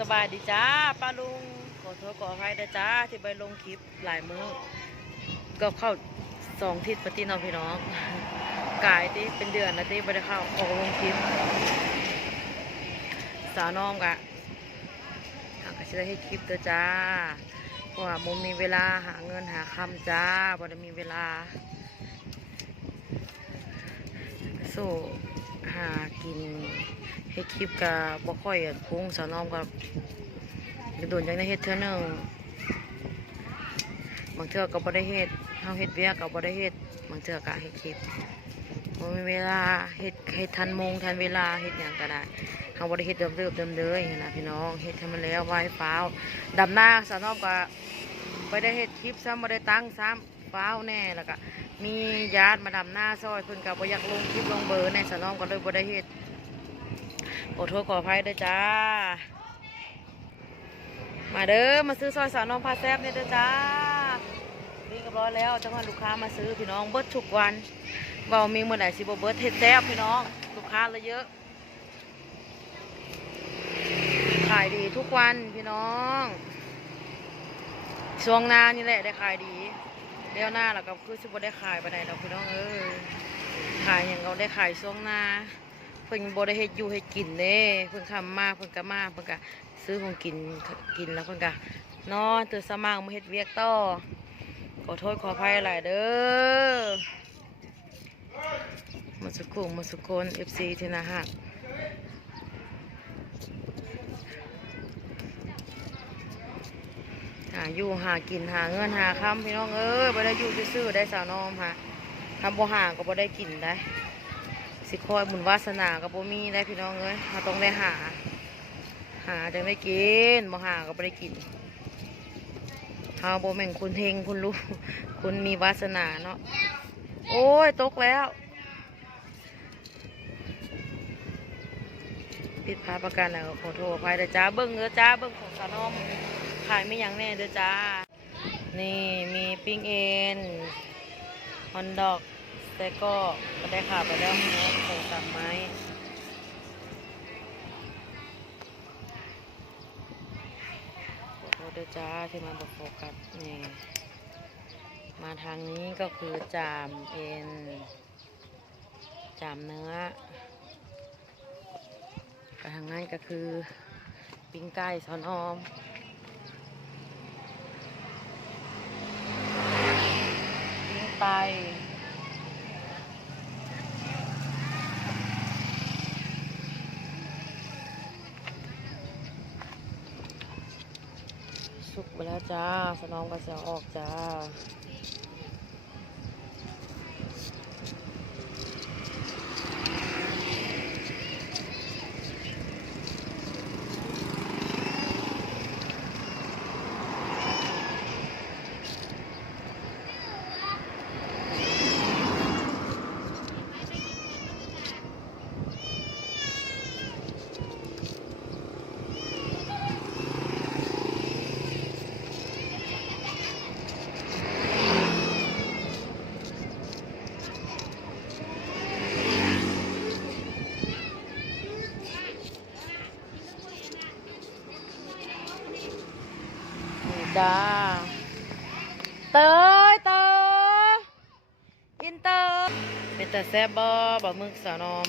สบายดีจ้าป้าลุงขอโทษขออภัยนะจ้าที่ไปลงคลิปหลายมื้อก็เข้าสองทิศปฏิเนองพี่น้องกายที่เป็นเดือนแล้วที่ไม่ได้เข้าออกลงคลิปสาวน้องกะหากจะได้ให้คลิปเด้อจ้าเพราะว่ามุมมีเวลาหาเงินหาคำจ้าบ่ได้มีเวลาสู้หากิน ให้คลิปกับบ่ค่อยอะคุ้งสาวน้อมกับโดนยังได้เฮ็ดเทื่อหนึงบางเทื่อก็บ่ได้เฮ็ดเฮาเฮ็ดเวียกก็บ่ได้เฮ็ดบางเทื่อก็เฮ็ดคลิปบ่มีเวลาเฮ็ดให้ทันโมงทันเวลาเฮ็ดหยังก็ได้เฮาบ่ได้เฮ็ดเดิมๆเดิมเลยนะพี่น้องเฮ็ดให้มันแล้วไว้ฟ้าวดำหน้าสาวน้อมก็บ่ได้เฮ็ดคลิปซ้ำบ่ได้ตั้งซ้ำฟ้าวแน่แล้วก็มีญาติมาดำหน้าซอยเพิ่นกับบ่อยากลงคลิปลงเบอร์ในสนองก็เลยบ่ได้เฮ็ด ขอโทษขออภัยด้วยจ้า มาเด้อมาซื้อซอยสาวน้องพาแซบเนี่ยเด้อจ้านี่ก็ร้อยแล้วจังหวะลูกค้ามาซื้อพี่น้องเบิร์ดทุกวันเว่ามีเมื่อไหร่สิบเบิร์ดเฮ็ดแซบพี่น้อง ลูกค้าเลยเยอะ ขายดีทุกวันพี่น้องช่วงหน้านี่แหละได้ขายดีเดี๋ยวหน้าเราก็คือสิบได้ขายไปไหนเราพี่น้องเอ้ยขายอย่างเราได้ขายช่วงหน้า เพิ่นบ่ได้เฮ็ดอยู่เฮ็ดกินเด้เพิ่นคำมาเพิ่นก็มาเพิ่นก็ซื้อของกินกินแล้วเพิ่นก็นอนตื่นสมางมาเฮ็ดเวียกต่อขอโทษขออภัยหลายเด้อมาสุขุมมาสุคน FC ที่นะฮะหาอยู่หากินหาเงินหาคำพี่น้องเอ้ยบ่ได้อยู่ซื่อได้สาวนอมค่ะทำบ่หางก็บ่ได้กินได้ สิคอยบุญวาสนาก็บ่มีได้พี่น้องเอ้ยเราต้องได้หา หาจังได้กินบ่หาก็บ่ได้กินเฮาโบแม่นคุณเฮงคุณรู้คุณมีวาสนาเนาะโอ้ยตกแล้วผิดพลาดประการแล้วขอโทษภัยเด้อจ้าเบิ่งเด้อจ้าเบิ่งของสาวนอมขายไม่ยังแน่เด้อจ้า นี่มีปิ้งเอ็นฮอนดอก แต่ก็ก็ได้ขาไปแล้วเนื้อสองสามไม้ขอโทษด้วยจ้าที่มาบอกโฟกัสนี่มาทางนี้ก็คือจามเอ็น จามเนื้อทางนั้นก็คือปิ้งไก่ซอนออม ปิ้งไตสุก ไปแล้วจ้าสนองก็จะออกจ้า นี่จ้าเตยเตยกินเตยเป็นแต่แซ่บบ่บะมึกสานอม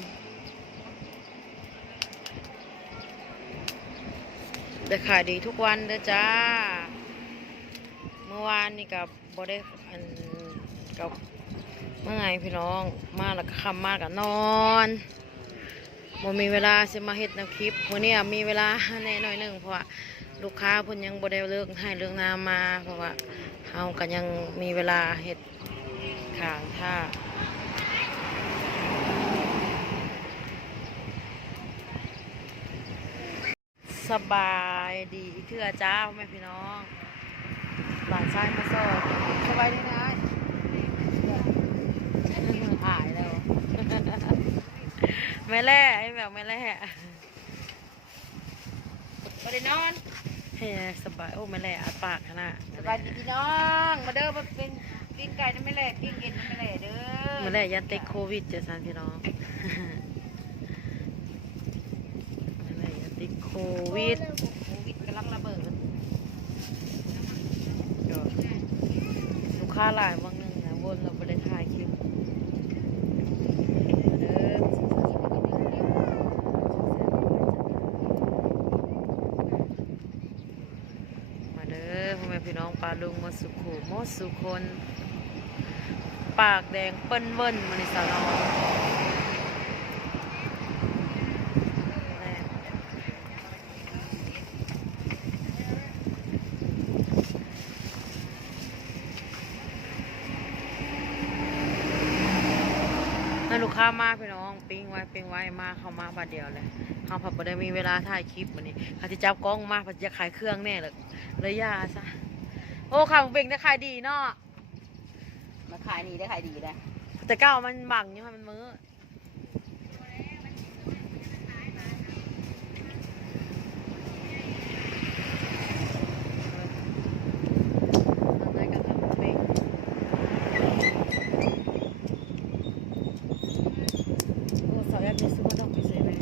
ได้ขายดีทุกวันเด้อจ้า เมื่อวานนี่กับบ่ได้อันกับเมื่อไงพี่น้องมาแล้วก็คำมากกับนอนบ่มีเวลาสิมาเฮ็ดแนวคลิปวันนี้มีเวลาแน่หน่อยหนึ่งเพราะว่า ลูกค้าเพิ่นยังบ่ได้เลิกให้เรื่องน้ำมา เพราะว่าเฮาก็ยังมีเวลาเฮ็ดขางท่าสบายดีคืออจ้าพ่อแม่พี่น้องหลานชายมาสอบสบายดีนะหายแล้วไม่แล่ไอ้แบบไม่แล่บ่ได้นอน เฮ้ยสบายโอ้ไม่แล่อาปากขนาดสบายดีพี่น้องมาเด้อมาเป็นปิ้งไก่น้ำไม่แหลกปิ้งเอ็นน้ำไม่แหลกเด้อไม่แล่ยันติดโควิดเจ้าสันพี่น้องไม่แล่ยันติดโควิดโควิดกำลังระเบิดลูกค้าหลายบางหนึงนะวนเราไม่ได้ถ่ายคลิปเด้อมาเด้อพ่อแม่พี่น้องป ลาลุงมสุขุมสุคน ปากแดงเปิ้นเบิ้นมาในสารองน่นั่นลูกค้ามากพี่น้องปิ้งไว้ปิ้งไว้มาเข้ามาบาดเดียวเลยเขาผัดบ่ได้มีเวลาถ่ายคลิปวันนี้เขาจะจับกล้องมาผัดจะขายเครื่องแน่เลยเลยยาซะ โอ้ข่าวเบ่งได้ขายดีเนาะมาขายนี่ได้ขายดีได้แต่เก้ามันบังอยู่ค่ะมันมือโอ้สาวอยากมีซุปเปอร์ดอกพิเศษเลย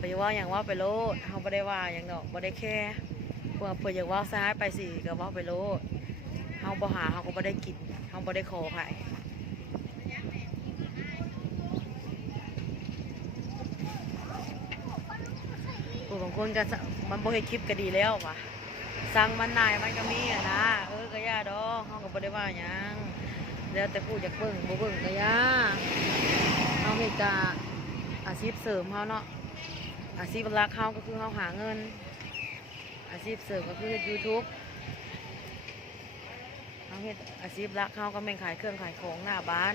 ไป ว่าอย่างว่าไปโลดเขาไม่ได้ว่าอย่างดอกไม่ได้แค่เพื่อเพื่ออยากว่าซ้ายไปสิก็ว่าไปโลดเขาบ่หาเขาก็ไม่ได้กินเขาไม่ได้ขอไผ่ผู้บางคนก็มันบ่เห็นคลิปก็ดีแล้วว่ะสั่งมันนายมันก็มีอะนะเออก็ย่าดอกเขาก็บ่ได้ว่าหยังแล้วแต่ผู้อยากเบิ่งบ่เบิ่งก็ย่าเขาเฮ็ดกะอาชีพเสริมเขาเนาะ อาชีพหลักเขาก็คือเขาหาเงิน อาชีพเสริมก็คือเฮ็ดยูทูบเขาเฮ็ดอาชีพหลักเขาก็แม่งขายเครื่องขายของหน้าบ้าน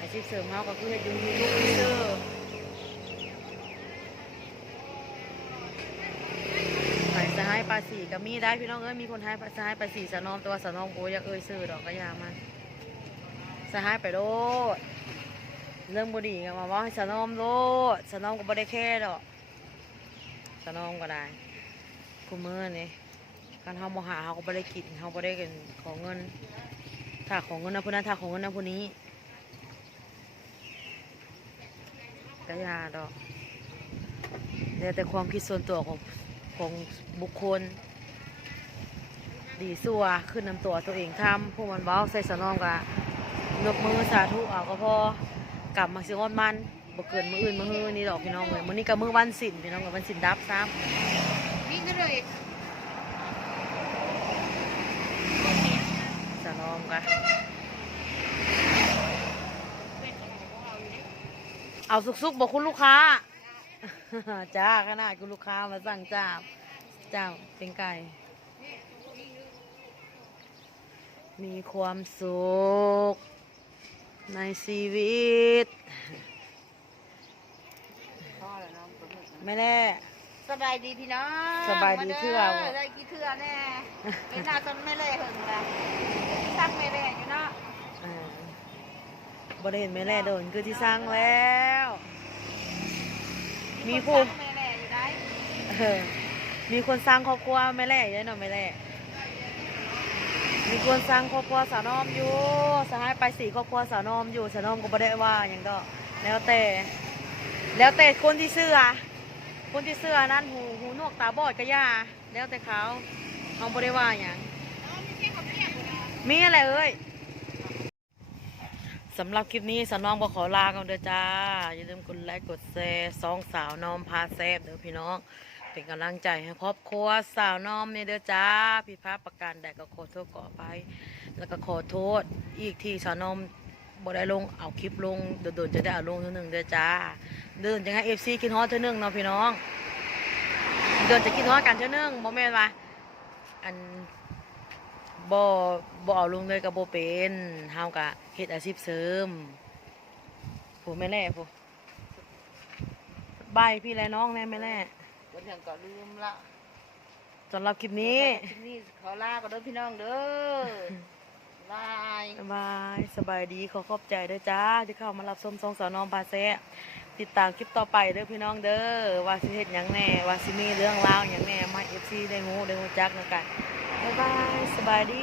อาชีพเสริมเขาก็คือเฮ็ดยูทูบเซอร์ขายสหายภาษีก็มีได้พี่น้องเอ้ยมีคนให้สหายภาษีสนอมตัวสนอมโกอยเอ้ยซื้อดอกก็อยามันสหายไปโลดเรื่องบุดีก็มาว่าให้สนอมโลดสนอมก็บ่ได้แค่ดอก สนองก็ได้คุมือนี่การเขาโมหาเขาก็ไม่ได้กินเขาไม่ได้กันของเงินถ้าของเงินนะพวกนั้นถ้าของเงินนะพวกนี้ก็อยาดอกแล้วแต่ความคิดส่วนตัวของของบุคคล ดีสัวขึ้นนำตัวตัวเองทำพวกมันเบ้าใส่สนองกะยกมือสาธุเอาก็พอกลับมาสิงอนมัน บ่เกินมืออื่นมือฮือนี่ดอกพี่น้องเลยมือนี้ก็มือวันศิลพี่น้องกับวันศิลดับซ้ำวิ่งได้เลยำสนองกะเอาสุกๆบอกคุณลูกค้าจ้าขนาดคุณลูกค้ามาสั่งจ้าจ้าเป็นไก่มีความสุขในชีวิต พ่อแล้วน้อง ตัวหนึ่งไม่แน่สบายดีพี่น้องสบายดีเทื่อ มาด้ได้กี่เทื่อแน่เป็นหน้าจนไม่เล่หึงละตั้งไม่เล่อยู่เนาะอ่าบริเห็นไม่แน่โดนคือที่สร้างแล้ว มีผู้ตั้งไม่เล่อยู่ได้เออมีคนสร้างครอบครัวไม่แล่เยอะหน่อยไม่แล่มีคนสร้างครอบครัวสาวนอมอยู่สหายไปสี่ครอบครัวสาวนอมอยู่สาวนอมก็บ่ได้ว่าอย่างดอกแล้วแต่ แล้วแต่คนที่เสื้อ คนที่เสื้อนั่นหูหูนวกตาบอดก็ย่าแล้วแต่เขาเขาบ่ได้ว่าอย่างมีอะไรเอ้ยสำหรับคลิปนี้สาวนอมก็ขอลากันเด้อจ้า อย่าลืมกดไลค์กดแชร์สองสาวนอมพาแซบเด้อพี่น้อง เป็นกำลังใจให้ครอบครัวสาวนอมเนี่ยเด้อจ้าผิดพลาประการใดก็ขอโทษขอไป แล้วก็ขอโทษอีกที่สาวนอม บ่ได้ลงเอาคลิปลงโดนๆจะได้เอาลงเท่านึงเด้อจ้าเดินจะให้เอฟซีกินฮอตเท่านึงเนาะพี่น้อง เดินจะกินฮอตกันเท่านึงบ่แม่นว่าอันบ่บ่เอาลงเลยก็บ่เป็นเฮาก็เฮ็ดอาชีพเสริมผู้แม่แล่ผู้บายพี่และน้องแน่แม่แล่วันยังก็ลืมละสำหรับคลิปนี้ คลิปนี้ขอลาก็เด้อพี่น้องเด้อล บายสบายสบายดีขอขอบใจด้อจ้าที่เข้ามารับชมทรงสอนองพาแซะติดตามคลิปต่อไปเด้อพี่น้องเด้อว่าสิเฮ็ดหยังแน่ว่าสิมีเรื่องราวหยังแน่มาเอฟซีได้ฮู้ได้ฮู้จักนะกันบ๊ายบายสบายดี